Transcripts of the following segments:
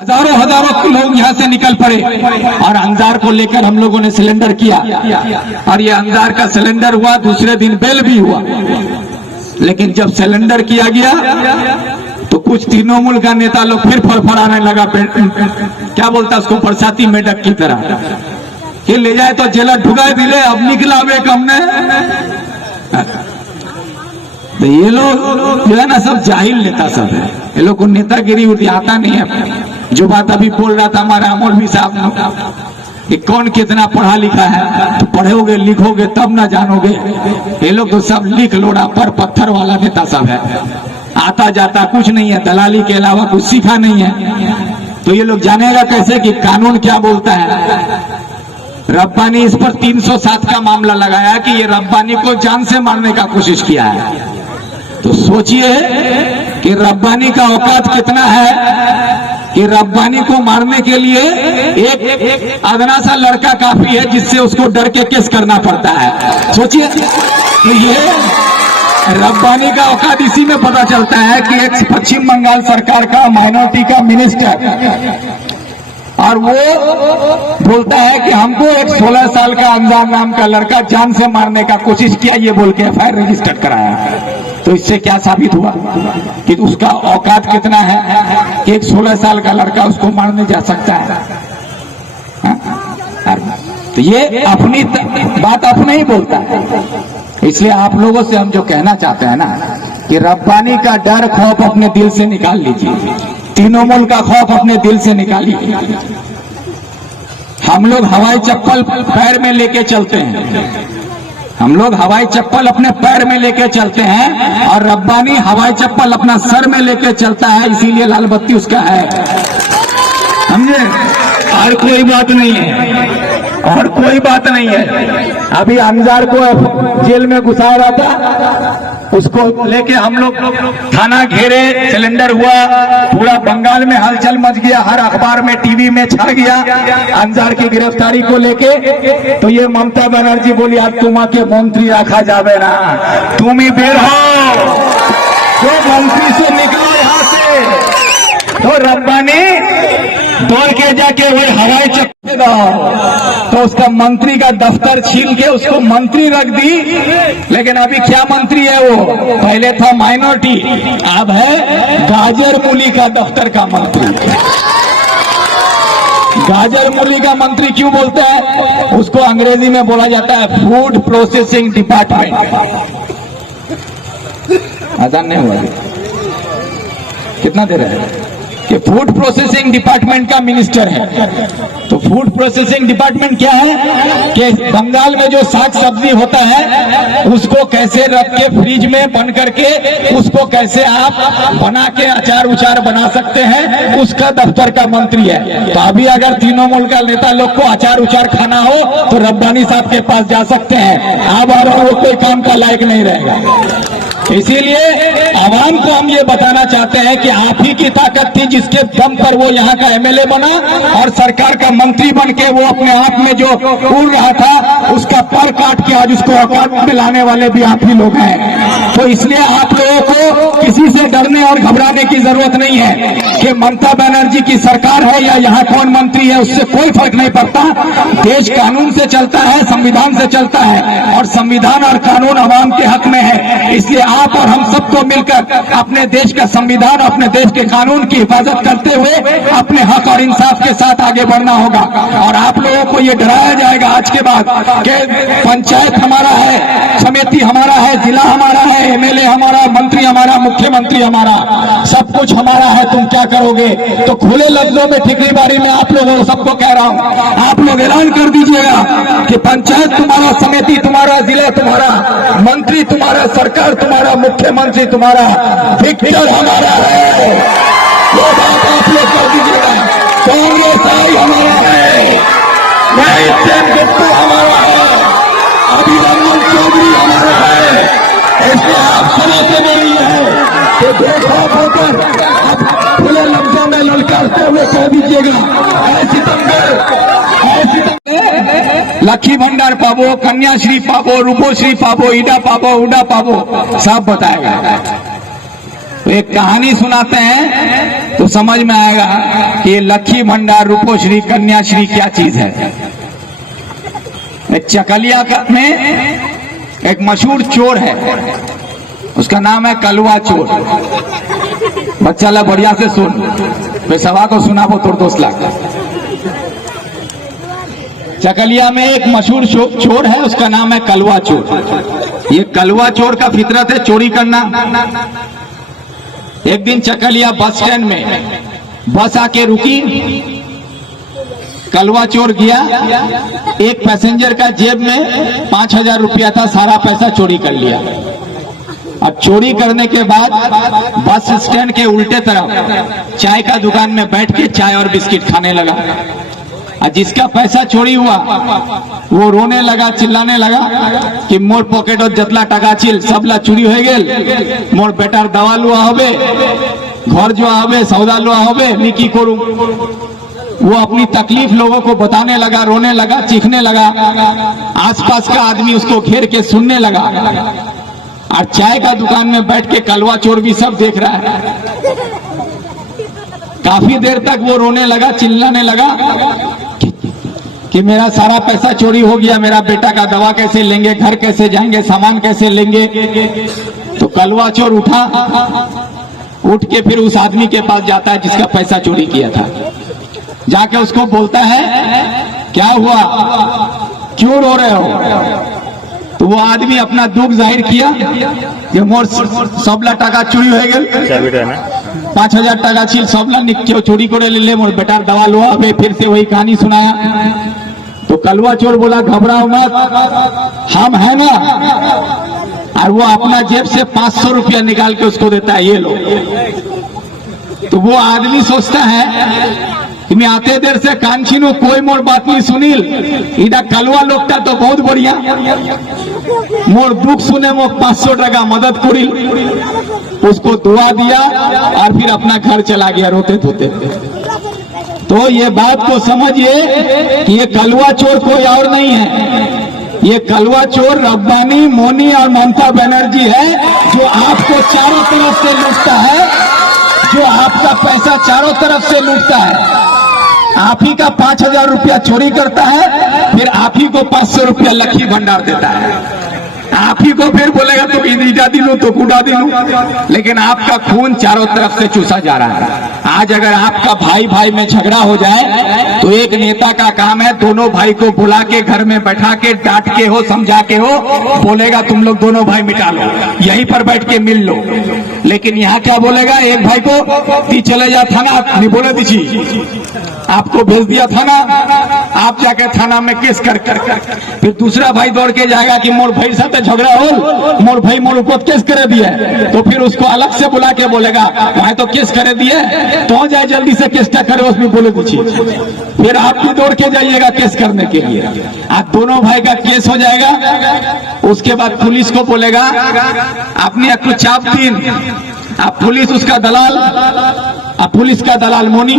हजारों हजारों लोग यहाँ से निकल पड़े और अंजार को लेकर हम लोगों ने सिलेंडर किया और ये अंजार का सिलेंडर हुआ, दूसरे दिन बेल भी हुआ। लेकिन जब सिलेंडर किया गया तो कुछ तृणमूल का नेता लोग फिर फड़फड़ाने लगा, क्या बोलता उसको, बरसाती मेढक की तरह कि ले जाए तो जेल ढुका दिले, अब निकला वे हमने। तो ये लोग जो है ना सब जाहिल नेता सब है, ये लोग को नेतागिरी आता नहीं है। जो बात अभी बोल रहा था हमारा मौलवी साहब कि कौन कितना पढ़ा लिखा है, तो पढ़ोगे लिखोगे तब ना जानोगे। ये लोग तो सब लिख लोड़ा पर पत्थर वाला नेता सब है, आता जाता कुछ नहीं है, दलाली के अलावा कुछ सीखा नहीं है। तो ये लोग जानेगा कैसे कि कानून क्या बोलता है। रब्बानी इस पर 307 का मामला लगाया कि ये रब्बानी को जान से मारने का कोशिश किया है। तो सोचिए कि रब्बानी का औकात कितना है कि रब्बानी को मारने के लिए एक अदना सा लड़का काफी है जिससे उसको डर के केस करना पड़ता है। सोचिए कि ये रब्बानी का औकात इसी में पता चलता है कि एक पश्चिम बंगाल सरकार का माइनॉरिटी का मिनिस्टर और वो बोलता है कि हमको एक 16 साल का अंजार नाम का लड़का जान से मारने का कोशिश किया, ये बोल के एफआईआर रजिस्टर कराया। तो इससे क्या साबित हुआ कि उसका औकात कितना है कि एक 16 साल का लड़का उसको मारने जा सकता है। तो ये अपनी बात अपने ही बोलता है। इसलिए आप लोगों से हम जो कहना चाहते हैं ना कि रब्बानी का डर खौफ अपने दिल से निकाल लीजिए, तृणमूल का खौफ अपने दिल से निकालिए। हम लोग हवाई चप्पल पैर में लेके चलते हैं, हम लोग हवाई चप्पल अपने पैर में लेके चलते हैं और रब्बानी हवाई चप्पल अपना सर में लेके चलता है, इसीलिए लाल बत्ती उसका है। समझे? और कोई बात नहीं है, और कोई बात नहीं है। अभी अंजार को जेल में घुसाया रहा था, उसको लेके हम लोग थाना घेरे, सिलेंडर हुआ, पूरा बंगाल में हलचल मच गया, हर अखबार में टीवी में छा गया अंजार की गिरफ्तारी को लेके। तो ये ममता बनर्जी बोली आज तुम के मंत्री रखा जावे ना, तुम ही बेर हो, जो मंत्री से निकलो यहाँ से। तो रब्बानी दौड़ के जाके वो हवाई चप्पल तो उसका मंत्री का दफ्तर छीन के उसको मंत्री रख दी। लेकिन अभी क्या मंत्री है वो, पहले था माइनॉरिटी, अब है गाजर मूली का दफ्तर का मंत्री। गाजर मूली का मंत्री क्यों बोलते हैं उसको, अंग्रेजी में बोला जाता है फूड प्रोसेसिंग डिपार्टमेंट। आसान नहीं हुआ, कितना देर है कि फूड प्रोसेसिंग डिपार्टमेंट का मिनिस्टर है। तो फूड प्रोसेसिंग डिपार्टमेंट क्या है कि बंगाल में जो साग सब्जी होता है उसको कैसे रख के फ्रिज में बंद करके उसको कैसे आप बना के अचार उचार बना सकते हैं, उसका दफ्तर का मंत्री है। तो अभी अगर तृणमूल का नेता लोग को अचार उचार खाना हो तो रब्बानी साहब के पास जा सकते हैं, अब वो कोई काम का लायक नहीं रहेगा। इसीलिए आवाम को हम ये बताना चाहते हैं कि आप ही की ताकत थी जिसके दम पर वो यहाँ का एमएलए बना और सरकार का मंत्री बन के वो अपने आप में जो उड़ रहा था उसका पर काट के आज उसको औकात में लाने वाले भी आप ही लोग हैं। तो इसलिए आप लोगों को किसी से डरने और घबराने की जरूरत नहीं है कि ममता बनर्जी की सरकार है या यहाँ कौन मंत्री है, उससे कोई फर्क नहीं पड़ता। देश कानून से चलता है, संविधान से चलता है और संविधान और कानून आवाम के हक में है। इसलिए आप और हम सबको मिलकर अपने देश का संविधान, अपने देश के कानून की हिफाजत करते हुए अपने हक और इंसाफ के साथ आगे बढ़ना होगा। और आप लोगों को ये डराया जाएगा आज के बाद कि पंचायत हमारा है, समिति हमारा है, जिला हमारा है, एमएलए हमारा, मंत्री हमारा, मुख्यमंत्री हमारा, सब कुछ हमारा है, तुम क्या करोगे। तो खुले लफ्जों में ठिकरी बारी में आप लोगों सबको कह रहा हूं, आप लोग ऐलान कर दीजिएगा कि पंचायत तुम्हारा, समिति तुम्हारा, जिला तुम्हारा, मंत्री तुम्हारा, सरकार तुम्हारा, मुख्यमंत्री तुम्हारा, विक्टर हमारा है। ये बात आप लोग कर दीजिएगा। कांग्रेस आई हमारा है, गुप्ता हमारा है, अभिनंदन चौधरी हमारा है। ऐसे आप सुनाते नहीं है तो बेखौफ होकर खुले लफ्जों में ललकारते हुए कह दीजिएगा लक्ष्मी भंडार पाबो, कन्याश्री पाबो, रूपोश्री पाबो, ईडा पाबो, उडा पाबो, सब बताएगा। तो एक कहानी सुनाते हैं तो समझ में आएगा कि ये लक्ष्मी भंडार, रूपोश्री, कन्याश्री क्या चीज है। चकलिया में एक मशहूर चोर है, उसका नाम है कलवा चोर। बच्चा ला बढ़िया से सुन, फिर सभा को सुनाबो तोर दोस्त ला। चकलिया में एक मशहूर चोर है, उसका नाम है कलवा चोर। ये कलवा चोर का फितरत है चोरी करना। एक दिन चकलिया बस स्टैंड में बस आके रुकी, कलवा चोर गया, एक पैसेंजर का जेब में 5,000 रुपया था, सारा पैसा चोरी कर लिया। अब चोरी करने के बाद बस स्टैंड के उल्टे तरफ चाय का दुकान में बैठ के चाय और बिस्किट खाने लगा। और जिसका पैसा चोरी हुआ वो रोने लगा, चिल्लाने लगा कि मोर पॉकेट जतला टका छिल सबला चोरी हो गेल, मोर बेटार दवा लुआ होबे, घर जो होबे, सौदा लुआ होबे, मैं की करूं। वो अपनी तकलीफ लोगों को बताने लगा, रोने लगा, चीखने लगा। आसपास का आदमी उसको घेर के सुनने लगा और चाय का दुकान में बैठ के कलवा चोर भी सब देख रहा है। काफी देर तक वो रोने लगा, चिल्लाने लगा कि मेरा सारा पैसा चोरी हो गया, मेरा बेटा का दवा कैसे लेंगे, घर कैसे जाएंगे, सामान कैसे लेंगे। तो कलवा चोर उठ के फिर उस आदमी के पास जाता है जिसका पैसा चोरी किया था। जाके उसको बोलता है, क्या हुआ, क्यों रो रहे हो? तो वो आदमी अपना दुख जाहिर किया कि मोर सबला टका चोरी हो गए, 5,000 टका छिल सबला चोरी करे ले, मोर बेटार दवा लो। अबे फिर से वही कहानी सुनाया। तो कलवा चोर बोला, घबराओ मत, हम है ना। और वो अपना जेब से 500 रुपया निकाल के उसको देता है, ये लो। तो वो आदमी सोचता है कि मैं आते देर से कान छीनू, कोई मोर बात नहीं सुनील, इधर कलवा लोगटा तो बहुत बढ़िया, मोर दुख सुने मो 500 टका मदद करी। उसको दुआ दिया और फिर अपना घर चला गया रोते धोते। तो ये बात को समझिए कि ये कलवा चोर कोई और नहीं है, ये कलवा चोर रब्बानी, मोनी और ममता बनर्जी है, जो आपको चारों तरफ से लूटता है, जो आपका पैसा चारों तरफ से लूटता है। आप ही का 5,000 रुपया चोरी करता है, फिर आप ही को 500 रुपया लक्ष्मी भंडार देता है। आप ही को फिर बोलेगा तो ईदा दिनू तो कुड़ा दिनू, लेकिन आपका खून चारों तरफ से चूसा जा रहा है। आज अगर आपका भाई भाई में झगड़ा हो जाए तो एक नेता का काम है दोनों भाई को बुला के घर में बैठा के डांट के हो, समझा के हो, बोलेगा तुम लोग दोनों भाई मिटा लो, यहीं पर बैठ के मिल लो। लेकिन यहाँ क्या बोलेगा, एक भाई को ती चले जा थाना, नहीं बोले दीजिए, आपको भेज दिया थाना, आप जाकर थाना में केस कर फिर दूसरा भाई दौड़ के जाएगा कि मोर भाई साथ झगड़ा हो, मोर भाई मोर ऊपर केस करे दिए, तो फिर उसको अलग से बुला के बोलेगा भाई तो केस करे दिए, तो जाए जल्दी से केस क्या करे उसमें बोले दीजिए। फिर आप भी दौड़ के जाइएगा केस करने के लिए, आप दोनों भाई का केस हो जाएगा। उसके बाद पुलिस को बोलेगा आपने आपको चाप दिन, आप पुलिस उसका दलाल, आप पुलिस का दलाल मोनी,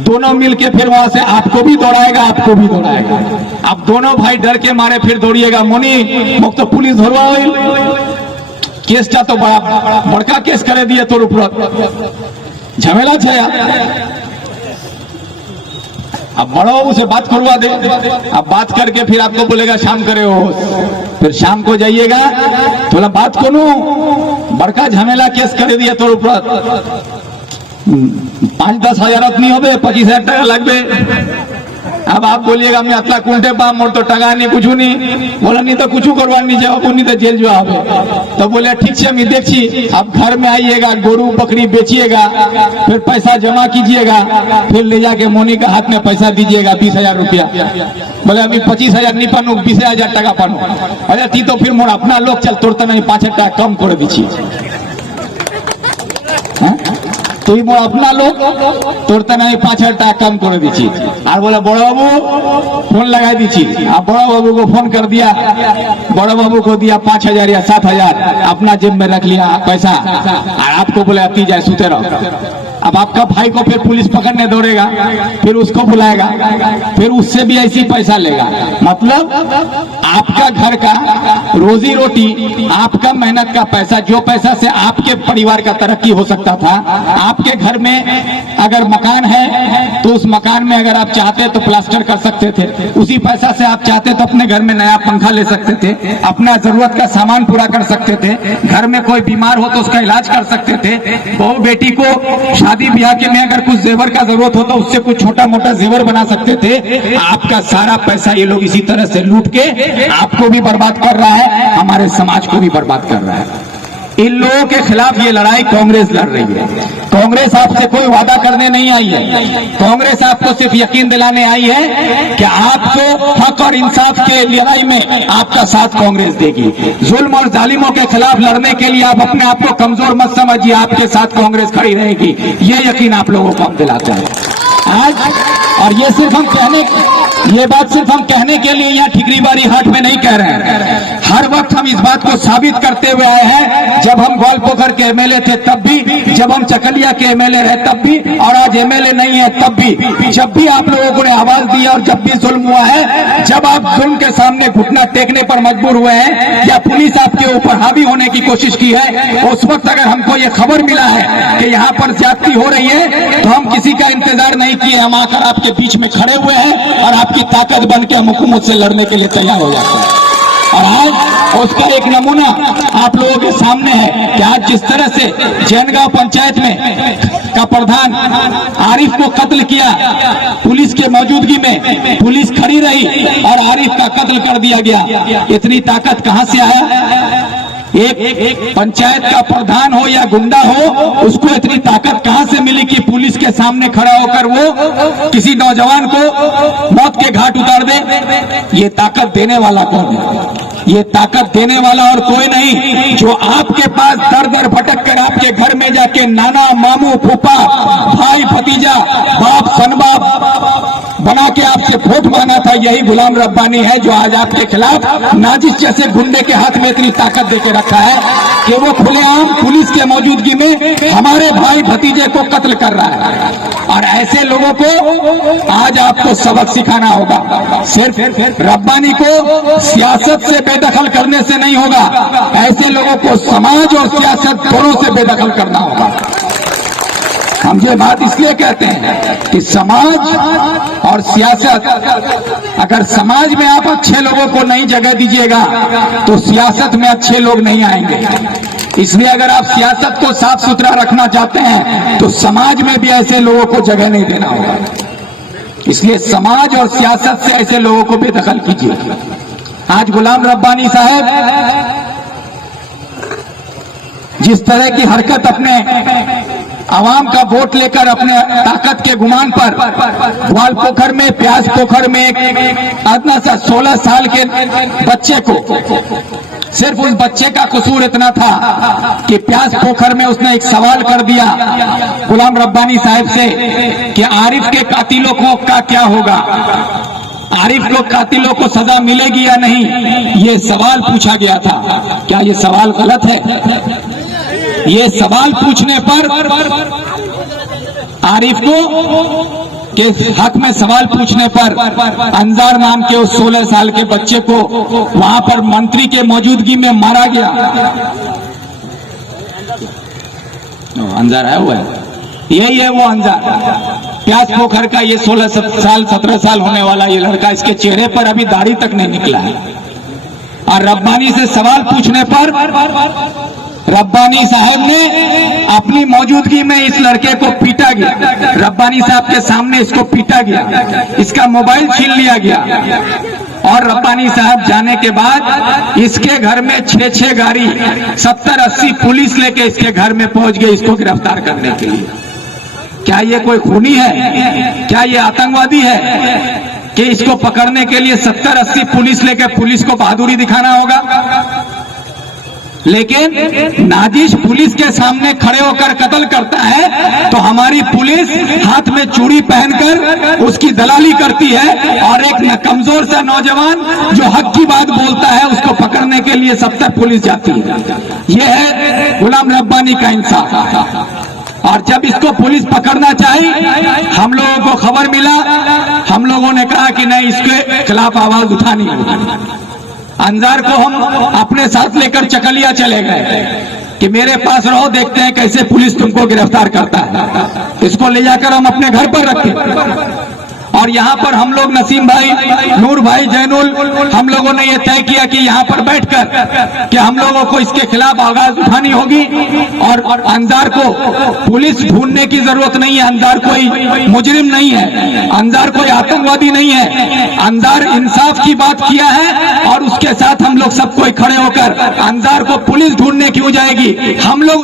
दोनों मिलके फिर वहां से आपको भी दौड़ाएगा, आपको भी दौड़ाएगा। आप दोनों भाई डर के मारे फिर दौड़िएगा, मोनी मुख तो पुलिस धरवा केसटा तो बड़का केस करे दिए तोर ऊपर झमेला छया। अब बड़ा बाबू से बात करवा दे, अब बात करके फिर आपको बोलेगा शाम करे हो, फिर शाम को जाइएगा थोड़ा बात करो, बड़का झमेला केस करे दिया तोर ऊपर 5-10 हजार नहीं हो, 25,000 टका लगबे। अब आप बोलिएगा मैं अतला कुंटे पा, मोर तो टका नहीं, कुछ नहीं, बोला नहीं तो कुछ करवा नहीं जाओ, नहीं तो जेल जो आवे। तो बोले ठीक है मैं देखी, अब घर में आइएगा, गोरू बकरी बेचिएगा, फिर पैसा जमा कीजिएगा, फिर ले जाके मोनी का हाथ में पैसा दीजिएगा 20,000 रुपया। बोले अभी 25,000 नहीं पानू, 20,000 टका पानू। अरे थी तो फिर मोर अपना लोग चल तोड़ता नहीं, 5 टका कम कर दीजिए, तो मोर अपना लोग तोड़ता नहीं, 5,000 टका कम कर दीजिए। और बोला बड़ा बाबू फोन लगा दीजिए, आप बड़ा बाबू को फोन कर दिया, बड़ा बाबू को दिया 5,000 या 7,000, अपना जेब में रख लिया पैसा, और आपको बोले अति जाए सुते रहो। अब आपका भाई को फिर पुलिस पकड़ने दौड़ेगा, फिर उसको बुलाएगा, फिर उससे भी ऐसी पैसा लेगा। मतलब आपका घर का रोजी रोटी, आपका मेहनत का पैसा, जो पैसा से आपके परिवार का तरक्की हो सकता था, आपके घर में अगर मकान है तो उस मकान में अगर आप चाहते तो प्लास्टर कर सकते थे, उसी पैसा से आप चाहते तो अपने घर में नया पंखा ले सकते थे, अपना जरूरत का सामान पूरा कर सकते थे, घर में कोई बीमार हो तो उसका इलाज कर सकते थे, बहू बेटी को शादी ब्याह के में अगर कुछ जेवर का जरूरत हो तो उससे कुछ छोटा मोटा जेवर बना सकते थे। आपका सारा पैसा ये लोग इसी तरह से लूट के आपको भी बर्बाद कर रहा है, हमारे समाज को भी बर्बाद कर रहा है। इन लोगों के खिलाफ ये लड़ाई कांग्रेस लड़ रही है। कांग्रेस आपसे कोई वादा करने नहीं आई है, कांग्रेस आपको सिर्फ यकीन दिलाने आई है कि आपको हक और इंसाफ के लड़ाई में आपका साथ कांग्रेस देगी। जुल्म और जालिमों के खिलाफ लड़ने के लिए आप अपने आप को कमजोर मत समझिए, आपके साथ कांग्रेस खड़ी रहेगी, ये यकीन आप लोगों को हम दिलाते हैं आज। और ये सिर्फ हम ये बात सिर्फ हम कहने के लिए यहाँ ठिकरीबारी हाट में नहीं कह रहे हैं, हर वक्त हम इस बात को साबित करते हुए आए हैं। जब हम ग्वालपोखर के एमएलए थे तब भी, जब हम चकलिया के एमएलए रहे तब भी, और आज एमएलए नहीं है तब भी, जब भी आप लोगों को ने आवाज दी और जब भी जुल्म हुआ है, जब आप जुल्म के सामने घुटना टेकने पर मजबूर हुए हैं या पुलिस आपके ऊपर हावी होने की कोशिश की है, उस वक्त अगर हमको ये खबर मिला है कि यहाँ पर ज्यादती हो रही है तो हम किसी का इंतजार नहीं किए, हम आकर आपके बीच में खड़े हुए हैं और आपकी ताकत बन के हम हुकूमत से लड़ने के लिए तैयार हो जाते हैं। और आज उसका एक नमूना आप लोगों के सामने है कि आज जिस तरह से जैनगांव पंचायत में का प्रधान आरिफ को कत्ल किया, पुलिस के मौजूदगी में पुलिस खड़ी रही और आरिफ का कत्ल कर दिया गया। इतनी ताकत कहां से आया? एक पंचायत का प्रधान हो या गुंडा हो, उसको इतनी ताकत कहां से मिली कि पुलिस के सामने खड़ा होकर वो किसी नौजवान को मौत के घाट उतार दे? ये ताकत देने वाला कौन है? ये ताकत देने वाला और कोई नहीं, जो आपके पास दर दर भटक कर आपके घर में जाके नाना, मामू, फूफा, भाई, भतीजा, बाप, सनबाप बना के आपसे वोट मांगा था, यही गुलाम रब्बानी है जो आज आपके खिलाफ नाजिश जैसे गुंडे के हाथ में इतनी ताकत देके रखा है कि वो खुलेआम पुलिस के मौजूदगी में हमारे भाई भतीजे को कत्ल कर रहा है। और ऐसे लोगों को आज आपको सबक सिखाना होगा। सिर्फ रब्बानी को सियासत से बेदखल करने से नहीं होगा, ऐसे लोगों को समाज और सियासत दोनों से बेदखल करना होगा। हम ये बात इसलिए कहते हैं कि समाज और सियासत, अगर समाज में आप अच्छे लोगों को नहीं जगह दीजिएगा तो सियासत में अच्छे लोग नहीं आएंगे। इसलिए अगर आप सियासत को साफ सुथरा रखना चाहते हैं तो समाज में भी ऐसे लोगों को जगह नहीं देना होगा। इसलिए समाज और सियासत से ऐसे लोगों को बेदखल कीजिए। आज गुलाम रब्बानी साहब जिस तरह की हरकत अपने आवाम का वोट लेकर अपने ताकत के गुमान पर ग्वालपोखर में, प्याज पोखर में एक आदना सा 16 साल के बच्चे को, सिर्फ उस बच्चे का कसूर इतना था कि प्याज पोखर में उसने एक सवाल कर दिया गुलाम रब्बानी साहब से कि आरिफ के कातिलों को का क्या होगा, आरिफ को कातिलों को सजा मिलेगी या नहीं, ये सवाल पूछा गया था। क्या ये सवाल गलत है? ये सवाल पूछने पर आरिफ को के हक में सवाल पूछने पर अंजार नाम के उस 16 साल के बच्चे को वहां पर मंत्री के मौजूदगी में मारा गया। अंजार है वो है, यही है वो अंजार। प्याज पोखर का ये 16 साल 17 साल होने वाला ये लड़का, इसके चेहरे पर अभी दाढ़ी तक नहीं निकला है। और रब्बानी से सवाल पूछने पर रब्बानी साहब ने अपनी मौजूदगी में इस लड़के को पीटा गया। रब्बानी साहब के सामने इसको पीटा गया, इसका मोबाइल छीन लिया गया और रब्बानी साहब जाने के बाद इसके घर में 6 गाड़ी 70-80 पुलिस लेके इसके घर में पहुंच गई इसको गिरफ्तार करने के लिए। क्या ये कोई खूनी है? क्या ये आतंकवादी है कि इसको पकड़ने के लिए 70-80 पुलिस लेके पुलिस को बहादुरी दिखाना होगा? लेकिन नाजिश पुलिस के सामने खड़े होकर कत्ल करता है तो हमारी पुलिस हाथ में चूड़ी पहनकर उसकी दलाली करती है और एक कमजोर सा नौजवान जो हक की बात बोलता है उसको पकड़ने के लिए 70 पुलिस जाती है। यह है गुलाम रब्बानी का इंसाफ। और जब इसको पुलिस पकड़ना चाही, हम लोगों को खबर मिला, हम लोगों ने कहा कि नहीं, इसके खिलाफ आवाज उठानी होगी। अंजार को हम अपने साथ लेकर चकलिया चले गए कि मेरे पास रहो, देखते हैं कैसे पुलिस तुमको गिरफ्तार करता है। इसको ले जाकर हम अपने घर पर रखे और यहाँ पर हम लोग नसीम भाई, नूर भाई, जैनुल, हम लोगों ने ये तय किया कि यहाँ पर बैठकर कि हम लोगों को इसके खिलाफ आवाज उठानी होगी और अंजार को पुलिस ढूंढने की जरूरत नहीं है। अंजार कोई मुजरिम नहीं है, अंजार कोई आतंकवादी नहीं है। अंजार इंसाफ की बात किया है और उसके साथ हम लोग सब कोई खड़े होकर अंजार को पुलिस ढूंढने क्यों जाएगी, हम लोग